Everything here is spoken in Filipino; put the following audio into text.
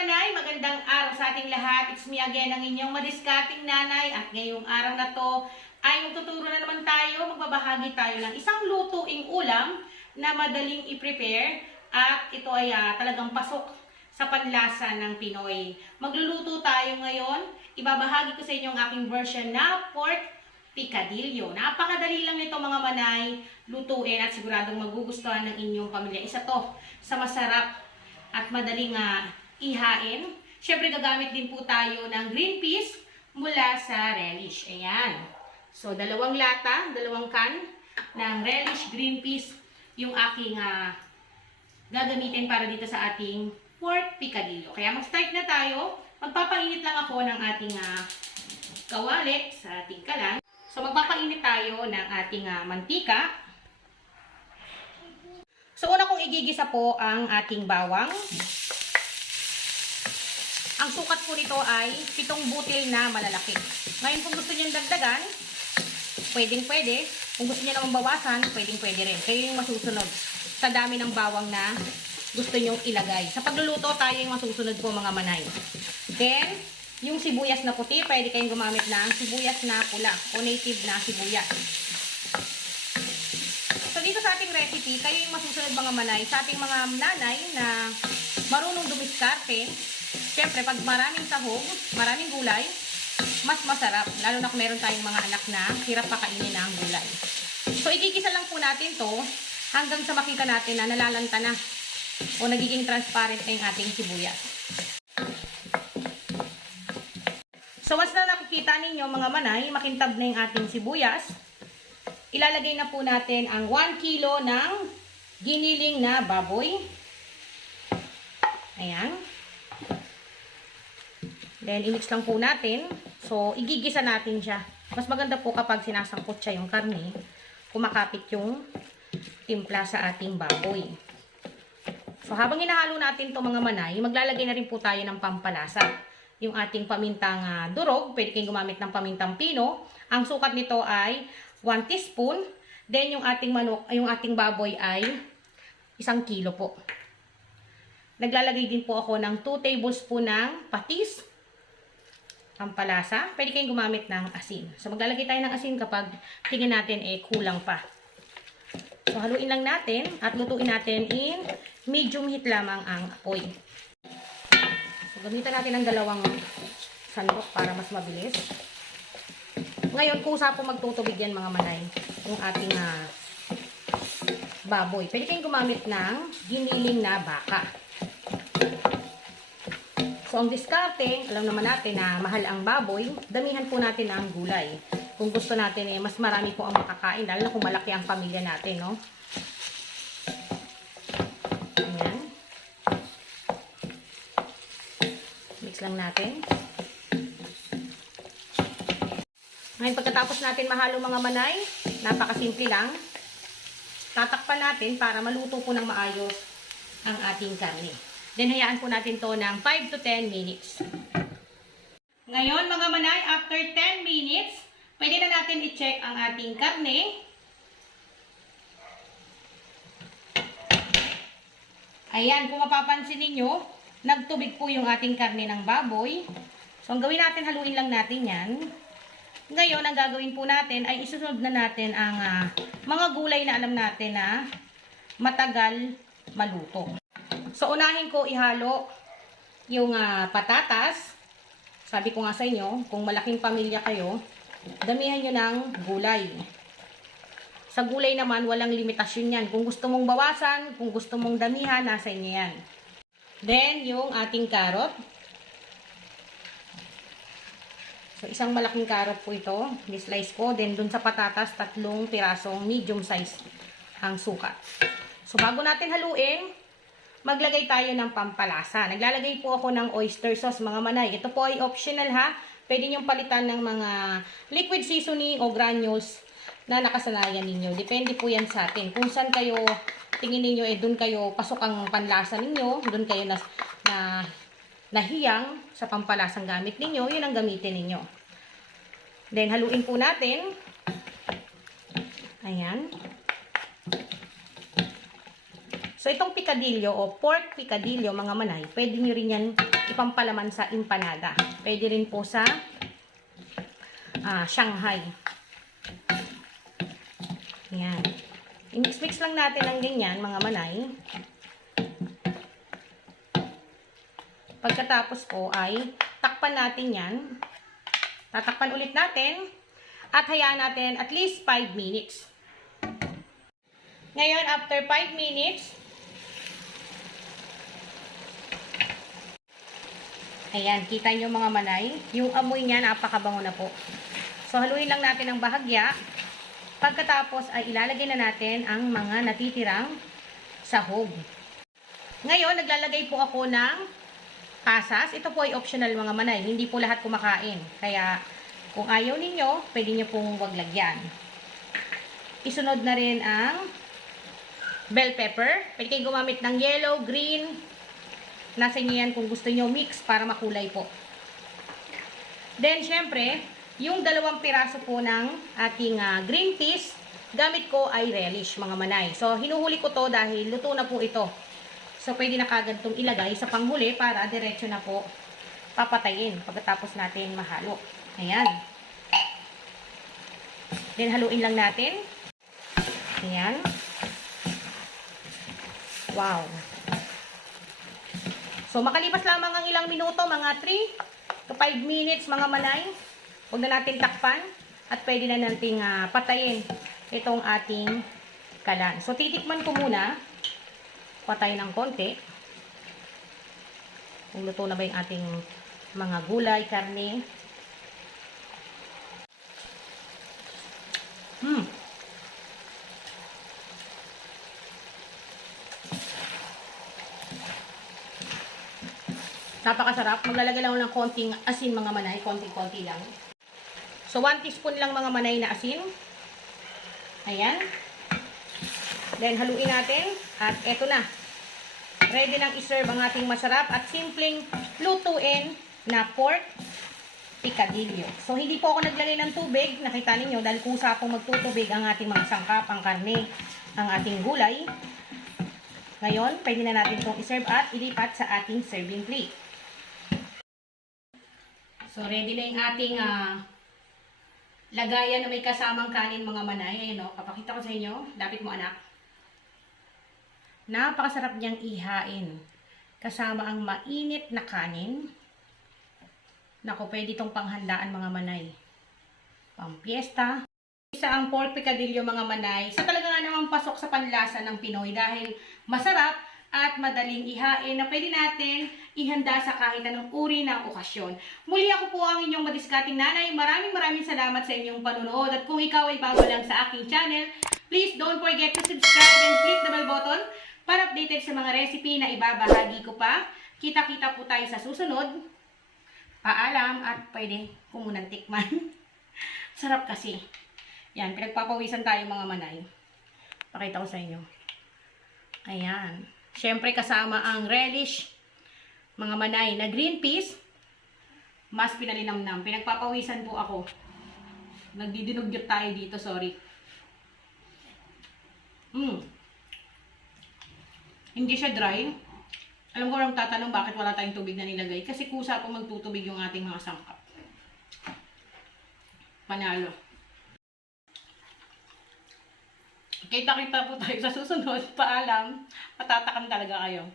manay, magandang araw sa ating lahat. It's me again, ang inyong madiskarting nanay. At ngayong araw na to ay magtuturo na naman tayo, magbabahagi tayo ng isang lutuing ulam na madaling i-prepare. At ito ay talagang pasok sa panlasa ng Pinoy. Magluluto tayo ngayon. Ibabahagi ko sa inyo ang aking version na pork picadillo. Napakadali lang nito mga manay, lutuin at siguradong magugustuhan ng inyong pamilya. Isa to sa masarap at madaling ihain. Siyempre gagamit din po tayo ng green peas mula sa relish. Ayan. So dalawang lata, dalawang can ng relish green peas yung aking gagamitin para dito sa ating pork picadillo. Kaya mag-start na tayo. Magpapainit lang ako ng ating kawali sa ating kalan. So magpapainit tayo ng ating mantika. So, una kong igigisa po ang ating bawang. Ang sukat po nito ay 7 butil na malalaki. Ngayon, kung gusto niyo dagdagan, pwedeng-pwede. Kung gusto niyo naman bawasan, pwedeng-pwede rin. Kayo yung masusunod sa dami ng bawang na gusto niyo ilagay. Sa pagluluto, tayo yung masusunod po mga manay. Then, yung sibuyas na puti, pwede kayong gumamit ng sibuyas na pula o native na sibuyas. So, dito sa ating recipe, kayo yung masusunod mga manay. Sa ating mga nanay na marunong dumiskarte, syempre, pag maraming sahog, maraming gulay, mas masarap. Lalo na kung meron tayong mga anak na hirap pakainin na ang gulay. So, igigisa lang po natin to hanggang sa makita natin na nalalanta na o nagiging transparent na yung ating sibuyas. So, once na nakikita ninyo mga manay, makintab na yung ating sibuyas, ilalagay na po natin ang 1 kilo ng giniling na baboy. Ayan. Then, i-mix lang po natin. So, igigisa natin siya. Mas maganda po kapag sinasangkot siya yung karne, kumakapit yung timpla sa ating baboy. So, habang hinahalo natin to mga manay, maglalagay na rin po tayo ng pampalasa. Yung ating pamintang durog, pwede kayong gumamit ng pamintang pino. Ang sukat nito ay 1 teaspoon. Then, yung ating manok, yung ating baboy ay 1 kilo po. Naglalagay din po ako ng 2 tablespoon ng patis. Pampalasa. Pwede kayong gumamit ng asin. So, maglalagay tayo ng asin kapag tingin natin kulang pa. So, haluin lang natin at lutuin natin in medium heat lamang ang apoy. So, gamitan natin ang 2 sandok para mas mabilis. Ngayon, kusa po magtutubig yan mga manay. Yung ating baboy. Pwede kayong gumamit ng giniling na baka. So, ang diskarte, alam naman natin na mahal ang baboy, damihan po natin ang gulay. Kung gusto natin mas marami po ang makakain, lalo na kung malaki ang pamilya natin, no? Ayan. Mix lang natin. Ngayon, pagkatapos natin mahalo mga manay, napakasimple lang. Tatakpan natin para maluto po ng maayos ang ating karne. Then, hayaan po natin to ng 5 to 10 minutes. Ngayon, mga manay, after 10 minutes, pwede na natin i-check ang ating karne. Ayan, kung mapapansin ninyo, nagtubig po yung ating karne ng baboy. So, ang gawin natin, haluin lang natin yan. Ngayon, ang gagawin po natin ay isusunod na natin ang mga gulay na alam natin na matagal maluto. So, unahin ko ihalo yung patatas. Sabi ko nga sa inyo, kung malaking pamilya kayo, damihan nyo ng gulay. Sa gulay naman, walang limitasyon yan. Kung gusto mong bawasan, kung gusto mong damihan, nasa inyo yan. Then, yung ating carrot. So, isang malaking carrot po ito. Ni-slice ko. Then, dun sa patatas, 3 pirasong medium size ang sukat. So, bago natin haluin, maglagay tayo ng pampalasa. Naglalagay po ako ng oyster sauce, mga manay. Ito po ay optional ha. Pwede niyong palitan ng mga liquid seasoning o granules na nakasanayan ninyo. Depende po yan sa atin. Kung saan kayo, tingin ninyo, dun kayo pasok ang panlasa ninyo. Dun kayo nahiyang sa pampalasang gamit ninyo, yun ang gamitin ninyo. Then, haluin po natin. Ayan. So, itong picadillo o pork picadillo, mga manay, pwede nyo rin yan ipampalaman sa empanada. Pwede rin po sa Shanghai. Yan. I-mix-mix lang natin ng ganyan, mga manay. Pagkatapos po ay takpan natin yan. Tatakpan ulit natin at hayaan natin at least 5 minutes. Ngayon, after 5 minutes, ayan, kita nyo mga manay, yung amoy niya napakabango na po. So, haluin lang natin ang bahagya. Pagkatapos ay ilalagay na natin ang mga natitirang sahog. Ngayon, naglalagay po ako ng pasas. Ito po ay optional mga manay. Hindi po lahat kumakain. Kaya, kung ayaw ninyo, pwede nyo pong wag lagyan. Isunod na rin ang bell pepper. Pwede kayong gumamit ng yellow, green. Nasa inyo yan kung gusto nyo mix para makulay po. Then, syempre, yung 2 piraso po ng ating green peas, gamit ko ay relish, mga manay. So, hinuhuli ko to dahil luto na po ito. So, pwede na kagad itong ilagay sa panghuli para diretso na po papatayin pagkatapos natin mahalo. Ayan. Then, haluin lang natin. Ayan. Wow. So, makalipas lamang ang ilang minuto, mga 3 to 5 minutes, mga manay. Huwag na natin takpan at pwede na natin patayin itong ating kalan. So, titikman ko muna. Patay ng konti. Kung luto na ba yung ating mga gulay, karne. Napakasarap. Maglalagay lang ng konting asin, mga manay. Konting-konti lang. So, 1 teaspoon lang mga manay na asin. Ayan. Then, haluin natin. At eto na. Ready nang iserve ang ating masarap at simpleng lutuin na pork picadillo. So, hindi po ako naglagay ng tubig. Nakita ninyo, dahil kusa pong magtutubig ang ating mga sangkap, ang karne, ang ating gulay. Ngayon, pwede na natin itong iserve at ilipat sa ating serving plate. So, ready na yung ating lagayan na may kasamang kanin, mga manay. Ayan o, papakita ko sa inyo. Lapit mo, anak. Napakasarap niyang ihain. Kasama ang mainit na kanin. Naku, pwede itong panghandaan, mga manay. Pampiesta. Isa ang pork picadillo, mga manay. Sa talaga nga naman pasok sa panlasa ng Pinoy dahil masarap at madaling ihain na pwede natin ihanda sa kahit anong uri ng okasyon. Muli ako po ang inyong madiskating nanay. Maraming salamat sa inyong panunood. At kung ikaw ay bago lang sa aking channel, please don't forget to subscribe and click the bell button para updated sa mga recipe na ibabahagi ko pa. Kita-kita po tayo sa susunod. Paalam at pwede ko munang tikman. Sarap kasi. Yan, pinagpapawisan tayo, mga manay. Pakita ko sa inyo. Ayan. Siyempre kasama ang relish, mga manay, na green peas. Mas pinalinamnam. Pinagpapawisan po ako. Nagdidinugyot tayo dito, sorry. Hindi siya dry. Alam ko lang tatanong bakit wala tayong tubig na nilagay. Kasi kusa po magtutubig yung ating mga sangkap. Panalo. Kita-kita po tayo sa susunod. Paalam. Matatakam talaga kayo.